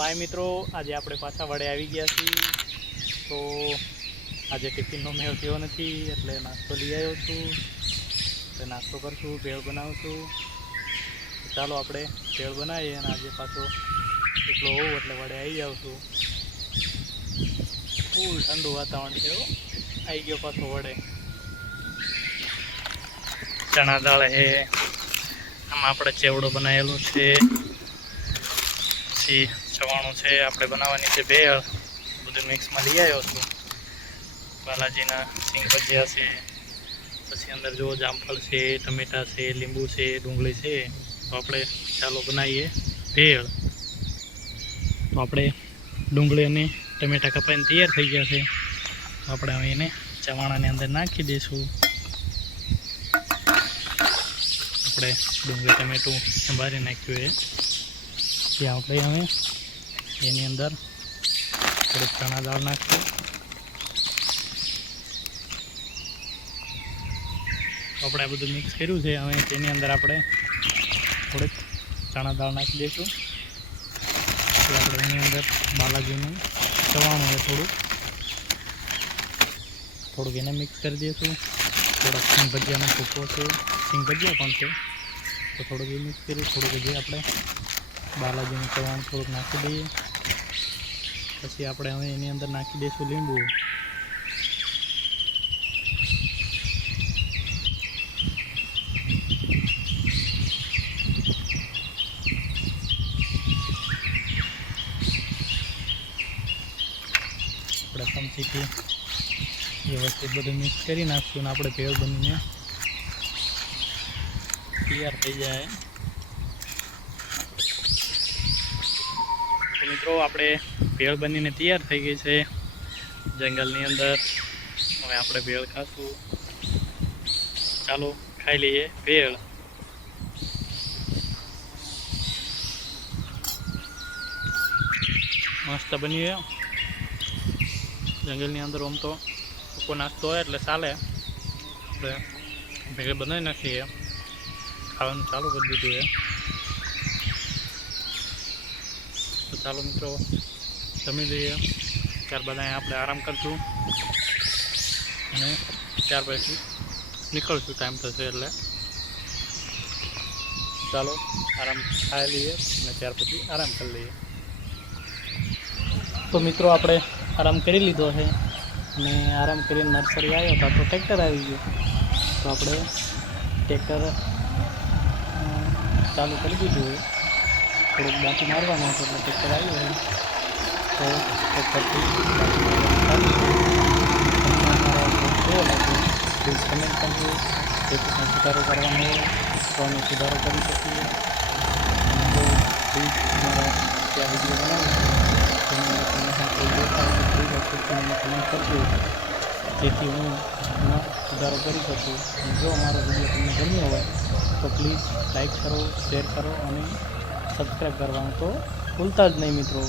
હાય મિત્રો, આજે આપણે પાછા વડે આવી ગયા છીએ. તો આજે ટિફિનનો મેળ થયો નથી, એટલે નાસ્તો લઈ આવ્યો છું. એટલે નાસ્તો કરશું, ભેળ બનાવશું. છું ચાલો આપણે ભેળ બનાવીએ અને આજે પાછો એટલો હોવું એટલે વડે આવી જાઉં છું. ફૂલ ઠંડુ વાતાવરણ છે આવી ગયો પાછો વડે. ચણા દાળ છે. આમાં આપણે ચેવડો બનાવેલો છે. પછી ચવાણું છે, આપણે બનાવવાની છે ભેળ. બધું મિક્સમાં લઈ આવ્યો છું. બાલાજીના સિંગ ભજીયા છે, પછી અંદર જો જામફળ છે, ટમેટા છે, લીંબુ છે, ડુંગળી છે. તો આપણે ચાલો બનાવીએ ભેળ. તો આપણે ડુંગળી અને ટમેટા કપાઈને તૈયાર થઈ ગયા છે. તો આપણે હવે એને ચવાણાની અંદર નાખી દઈશું. આપણે ડુંગળી, ટમેટું સંભાળી નાખ્યું એ પછી આપણે હવે એની અંદર થોડીક ચણા દાળ નાખશું. આપણે આ બધું મિક્સ કર્યું છે. હવે તેની અંદર આપણે થોડીક ચણા દાળ નાખી દઈશું. પછી આપણે એની અંદર બાલાજીનું ચવાણું છે થોડુંક થોડુંક એને મિક્સ કરી દઈશું. થોડાક સિંગ ભજીયાનો ભૂકો છે. સિંગ ભજીયા પણ છે. તો થોડુંક એ મિક્સ કરી, થોડુંક જે આપણે બાલાજીનું ચવાણું થોડુંક નાખી દઈએ. પછી આપણે હવે એની અંદર નાખી દઈશું લીંબુ. આપણે ચમચીથી વ્યવસ્થિત બધું મિક્સ કરી નાખશું અને આપણે ભેળ બનીને. તૈયાર થઈ જાય તો મિત્રો આપણે ભેળ બનીને તૈયાર થઈ ગઈ છે. જંગલની અંદર હવે આપણે ભેળ ખાશું. ચાલો, ખાઈ લઈએ ભેળ. મસ્ત બની ગયો. જંગલની અંદર આમ તો સૂકો નાસ્તો હોય એટલે ચાલે. આપણે ભેળ બનાવી નાખીએ. ખાવાનું ચાલુ કરી દીધું તો ચાલો મિત્રો જમી લઈએ. ત્યારબાદ અહીં આપણે આરામ કરશું. અને ત્યાર પછી નીકળશું ટાઈમ થશે એટલે. ચાલો આરામ ખાઈ લઈએ અને ત્યાર પછી આરામ કરી લઈએ. તો મિત્રો આપણે આરામ કરી લીધો છે. અને આરામ કરીને નર્સરી આવ્યો હતા તો ટ્રેક્ટર આવી ગયું. તો આપણે ટ્રેક્ટર અ, ચાલુ કરી દીધું છે. થોડુંક બાકી મારવાનું હતું એટલે ટ્રેક્ટર આવ્યું હોય તો ટ્રેક્ટરથી કમેન્ટ કરજો જેથી સુધારો કરવાનો હોય તો અમે સુધારો કરી શકીએ તો પ્લીઝ મારા ત્યાં વીડિયો બનાવો તમે કમેન્ટ કરજો જેથી હું સુધારો કરી શકું જો અમારો વીડિયો તમને ગમ્યો હોય, તો પ્લીઝ લાઈક કરો શેર કરો અને સબસ્ક્રાઈબ કરવાનું તો ભૂલતા જ નહીં મિત્રો.